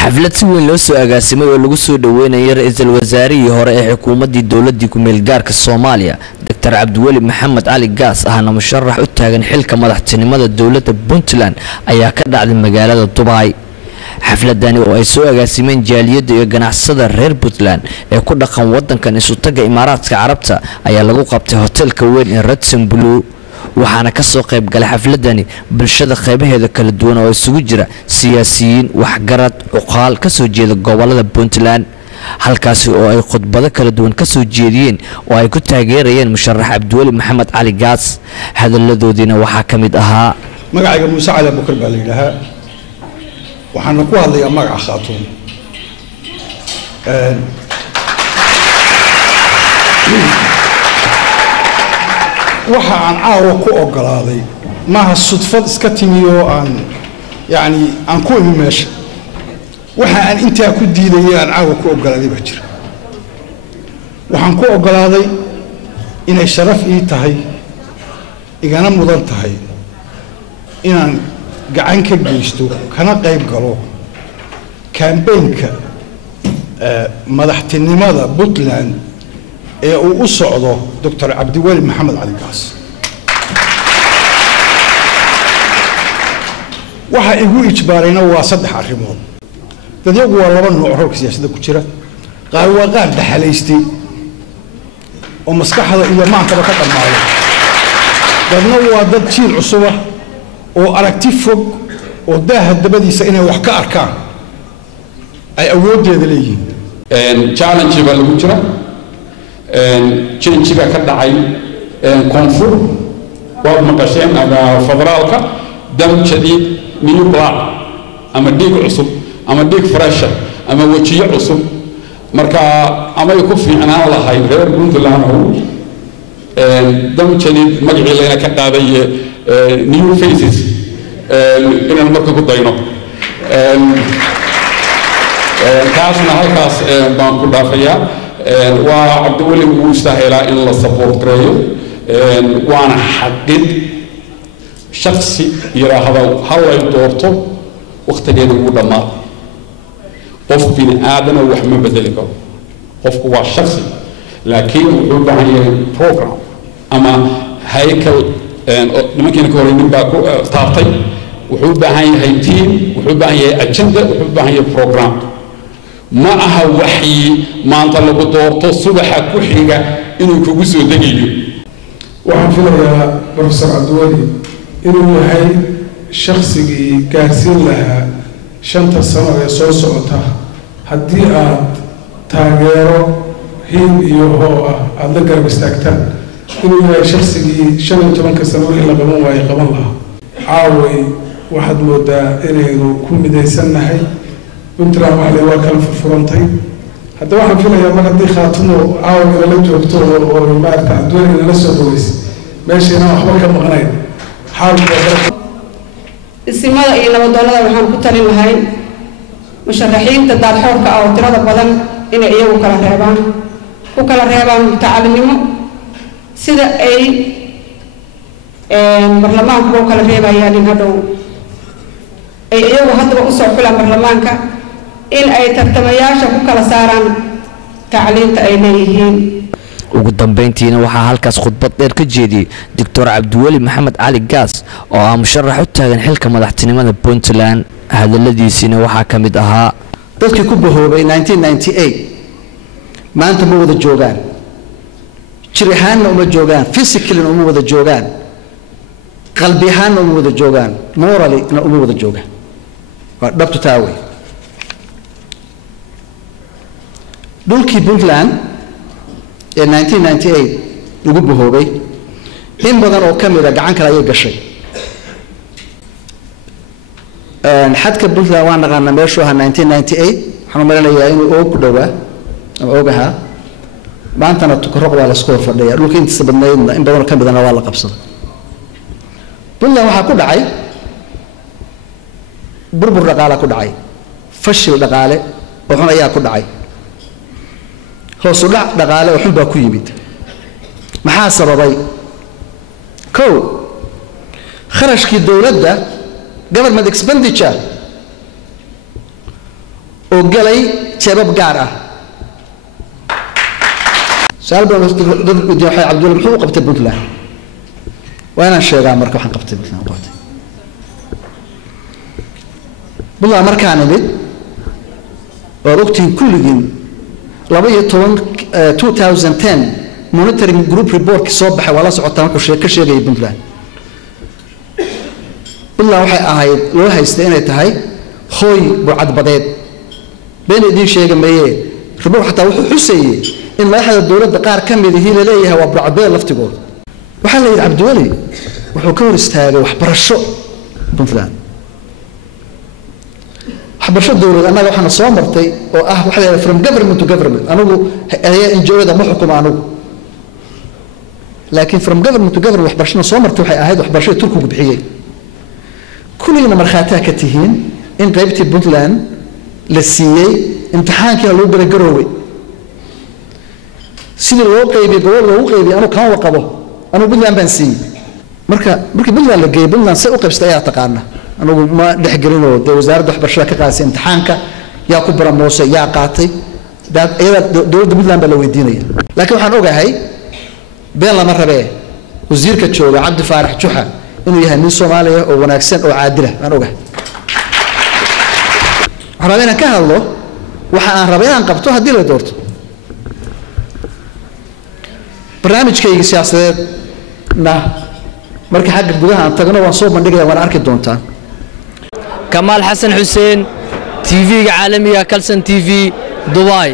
xaflad si weyn loo soo agaasimay oo lagu soo dhaweynayay ra'iisul wasaarihii hore ee xukuumaddii dowladda ku-meel gaarka Soomaaliya Dr. Cabdiweli Maxamed Cali Gaas ahna musharax u taagan xilka madaxtinimada dowladda Puntland ayaa ka dhacday magaalada Dubai. xafladani oo ay soo agaasimeen jaaliyada iyo ganacsada reer Puntland ee ku dhaqan wadankan isu taga Imaaraadka Carabta ayaa lagu qabtay hotelka weyn ee Radisson Blu. waxaana ka soo qayb galay xafladani bulshada qaybaheeda kala duwan oo isugu jira siyaasiyiin waxgarad uqaal ka soo jeeda gobolada Puntland halkaas oo ay khudbado kala duwan ka soo jeediyeen oo ay ku taageerayeen musharax Cabdiweli Maxamed Cali Gaas. hadaladoodina waxaa ka mid ahaa magacayga Muuse Cali Bukar baa la yiraahdaa waxaan ku hadlayaa magaca Khaatuum waxa aan caawa ku ogolaaday maaha sudfad iska timiyo aan ku imi meesha waxa aan intaa ku diiday aan caawa ku ogolaaday baa jira waxaan ku ogolaaday inay sharaf ii tahay igana mudan tahay inaan gacan ka geysto kana qayb galo campaign-ka madaxtinimada Puntland ee uu u socdo Dr. Cabdiweli Maxamed Cali Gaas. waxa igu ijbaarayna waa saddex arrimood dadku waa laba nooc oo siyaasadda ku jira qaar waa qaar dhaxalaystay oo maskaxda iyo maantaba ka dhamaaday dadna waa dad jiil cusub oo aragti fog oo daaha dabadiisa inay wax ka arkaan ay awoodeeda leeyihiin challenge baa lagu jira change-ga ka dhacay koonfur waa maqasheen federaalka dam jadiid new blood ama dhiig cusub ama dhiig fresh ama wajiyo cusub marka ama ay ku fiicnaan lahayd reer Puntland oo dam jadiid magaciisa ka qaaday new faces inaan marka ku dayno kaasna halkaas baan ku dhaafayaa waa Cabdiweli uu istaahilaa in la support gareeyo waana xaqid shakhsi yiraahdo hal ay doorto waqtigeeda ugu dhamaa qof bin aadan wax ma bedeli karo qofku waa shakhsi laakiin wuxuu u baahan yahay program ama haykal nimankiina ka horeeyay baa ku taabtay wuxuu u baahan yahay team wuxuu u baahan yahay agenda wuxuu u baahan yahay program ma aha waxyi maanta lagu doorto subaxa ku xiga inuu kugu soo degayo waxaan filayaa Professor Cabdiweli inuu yahay shakhsigii gaarsiin lahaa 5 sano ee soo socota haddii aad taageero hiil iyo hoo aad la garab istaagtaan inuu yahay shakhsigii 15 sano wixii la qaban waayay qaban lahaa caaway waxaad moodaa inaynu ku midaysannahay Puntland waxay waa kala furfurantay hadda waxaan filayaa mar haddii Khaatumo caawa la joogto oo maarta Cabdiweli la soo dhaweysay meeshana waxba ka maqnayn xaalka ismada iyo nabadoonada waxaan ku talin lahayn musharaxiinta daadxoorka ah oo tirada badan inay iyagu kala reebaan tacallinimo sida ay baarlamaanku u kala reebayaan in hadhow ay iyagu haddaba u soo xulaan baarlamaanka in ay tartamayaasha ku kala saaraan tacliinta ay leeyihiin. ugu dambeyntiina waxaa halkaas khudbad dheer ka jeediyay Dr. Cabdiweli Maxamed Cali Gaas oo ah musharax u taagan xilka madaxtinimada Puntland. hadaladiisina waxaa ka mid ahaa dadkii ku bahoobay 1998 maanta ma wada joogaan jir ahaanna uma joogaan physically uma wada joogaan qalbi ahaanna uma wada joogaan morally uma wada joogaan waa dhabtu taaway dhulkii Puntland ee 1998 ugu bahoobay in badan oo kamid ah gacan kale ay gashay xadka Puntland waa naqaana meeshu aha 1998 waxaan maranayaa inuu oo ku dhawaa ama ogaha maantana tukarroq waa la soo fadhiyaa dhulka intiisa badnaydna in badan oo kamid ah waa la qabsaday Puntland waxa ku dhacay burbur dhaqaale ku dhacay fashil dhaqaale oo xun ayaa ku dhacay hoos u dhac dhaqaale oo xun baa ku yimid maxaa sababay kharashkii dawladda government expenditure oo galay jeebab gaar ah su'aal baa waxay Cabdulle muxuu u qabtay Puntland waana sheegaa marka waxaan qabtay Puntland qabtay Puntland markaan imid oo ogtiin kulligiin 2010 monitoring group report ki soo baxay wala socotaa wuxuu ka sheegay Puntland waxay ahayd loo haystay inay tahay hooy bucad badeed been idin sheegamay report xataa wuxuu xuseeyay in madaxda dawladda qaar ka mid ah la leeyahay waa bucad badeed laftigood waxa la yiri Cabdiweli wuxuu ka hor istaagay waxbarasho Puntland waxbarasho dawladda anaga waxaan soo martay oo ah waxa la yiraahdo from government to government anagu ayay NGO-da ma xukumo anagu laakiin from government to government waxbarashada soo martay waxay ahayd waxbarashada Turkigu bixiyay كلنا مرخاتها كتيهين إن قيبتي بنتلان للسيئي امتحان كنا لو بلا قروي سيد لو قيبي قول لو قيبي أنا كان وقبه أنا بنتلان بنسي مركا بنتلان لقي بنتلان سأوقف استياء تقارنا أنا ما دحقرينه دي وزارة دحبر شراكة قاسي امتحانك يا كبرى موسى يا قاطي دول بنتلان بلا ويديني لكن وحان أوقع هاي بين الله مرة بيه وزير كتشوغ عبد فارح جحا inuu yahay nin Soomaaliya oo wanaagsan oo caadil ah aan ogahay waxaan ka hadlo waxa aan rabay inaan qabto hadii la doorto barnaamijkayga siyaasadeed markii xagga gudaha aan tagno waan soo bandhigayaa waan arki doontaa Kamal Xasan Xuseen TV-ga caalamiga Kalsan TV Dubai